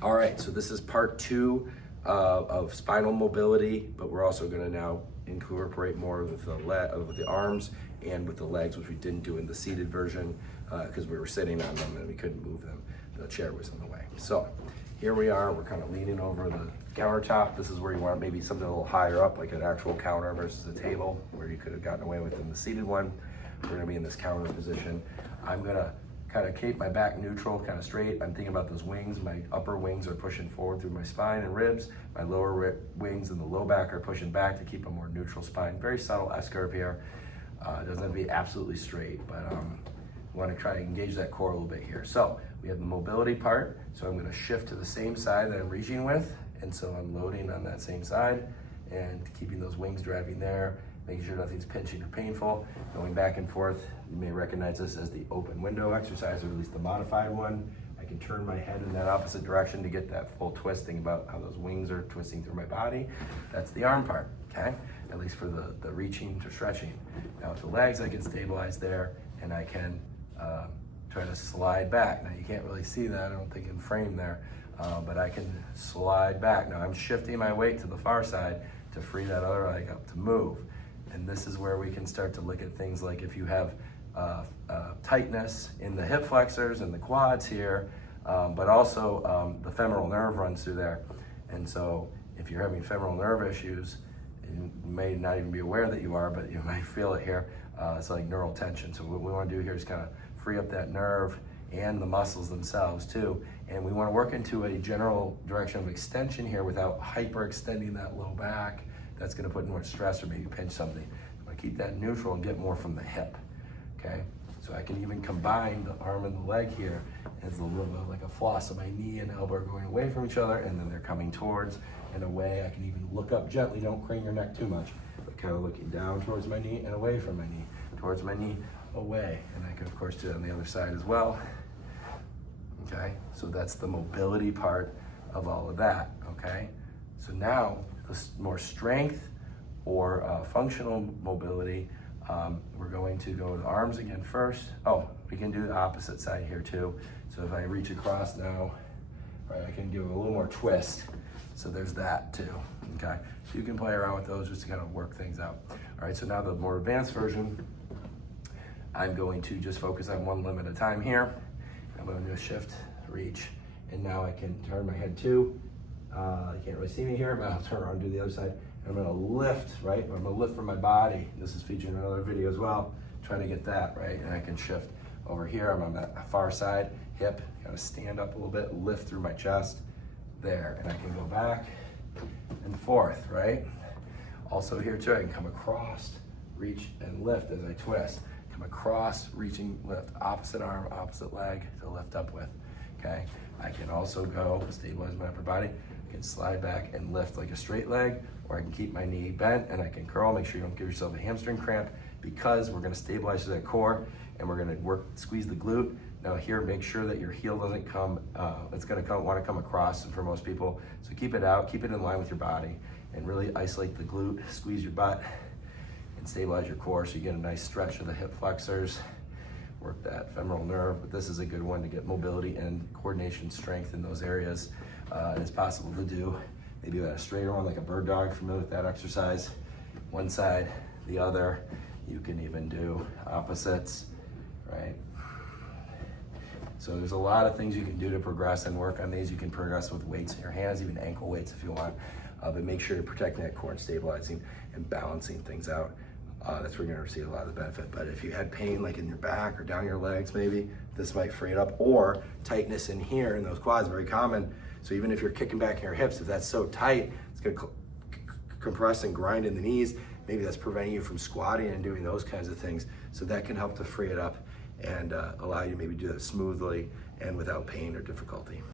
All right, so this is part two of spinal mobility, but we're also gonna now incorporate more with the arms and with the legs, which we didn't do in the seated version because we were sitting on them and we couldn't move them. The chair was in the way. So here we are, we're kind of leaning over the countertop. This is where you want maybe something a little higher up, like an actual counter versus a table, where you could have gotten away with in the seated one. We're gonna be in this counter position. I'm gonna kind of keep my back neutral, kind of straight. I'm thinking about those wings. My upper wings are pushing forward through my spine and ribs. My lower wings and the low back are pushing back to keep a more neutral spine. Very subtle S-curve here. It doesn't have to be absolutely straight, but we want to try to engage that core a little bit here. So we have the mobility part. So I'm going to shift to the same side that I'm reaching with. And so I'm loading on that same side and keeping those wings driving there, making sure nothing's pinching or painful, going back and forth. You may recognize this as the open window exercise, or at least the modified one. I can turn my head in that opposite direction to get that full twisting about how those wings are twisting through my body. That's the arm part, okay? At least for the reaching to stretching. Now with the legs, I can stabilize there, and I can try to slide back. Now you can't really see that, I don't think, in frame there, but I can slide back. Now I'm shifting my weight to the far side to free that other leg up to move. And this is where we can start to look at things like if you have tightness in the hip flexors and the quads here, but also the femoral nerve runs through there. And so if you're having femoral nerve issues, you may not even be aware that you are, but you might feel it here. It's like neural tension. So what we want to do here is kind of free up that nerve and the muscles themselves too. And we want to work into a general direction of extension here without hyperextending that low back. That's going to put more stress or maybe pinch something. I want to keep that neutral and get more from the hip, okay? So I can even combine the arm and the leg here as a little bit like a floss of my knee and elbow are going away from each other, and then they're coming towards and away. I can even look up gently, don't crane your neck too much, but kind of looking down towards my knee and away from my knee, towards my knee, away. And I can of course do it on the other side as well, okay? So that's the mobility part of all of that, okay? So now, more strength or functional mobility, we're going to go with arms again first. Oh, we can do the opposite side here too. So if I reach across now, right, I can give it a little more twist. So there's that too, okay? So you can play around with those just to kind of work things out. All right, so now the more advanced version, I'm going to just focus on one limb at a time here. I'm going to do a shift, reach, and now I can turn my head too. You can't really see me here, but I'll turn around and do the other side. And I'm gonna lift, right? I'm gonna lift from my body. This is featured in another video as well. Trying to get that, right? And I can shift over here. I'm on that far side, hip, kind of stand up a little bit, lift through my chest, there. And I can go back and forth, right? Also here too, I can come across, reach and lift as I twist. Come across, reaching, lift, opposite arm, opposite leg to lift up with, okay? I can also go, stabilize my upper body, I can slide back and lift like a straight leg, or I can keep my knee bent and I can curl. Make sure you don't give yourself a hamstring cramp, because we're gonna stabilize that core and we're gonna squeeze the glute. Now here, make sure that your heel doesn't come, it's gonna wanna come across for most people. So keep it out, keep it in line with your body, and really isolate the glute, squeeze your butt, and stabilize your core so you get a nice stretch of the hip flexors. Work that femoral nerve, but this is a good one to get mobility and coordination strength in those areas. It's possible to do maybe a straighter one, like a bird dog, familiar with that exercise. One side, the other. You can even do opposites, right? So there's a lot of things you can do to progress and work on these. You can progress with weights in your hands, even ankle weights if you want, but make sure you're protecting that core and stabilizing and balancing things out. That's where you're gonna receive a lot of the benefit. But if you had pain like in your back or down your legs maybe, this might free it up, or tightness in here in those quads, very common. So even if you're kicking back in your hips, if that's so tight, it's gonna compress and grind in the knees. Maybe that's preventing you from squatting and doing those kinds of things. So that can help to free it up and allow you to maybe do that smoothly and without pain or difficulty.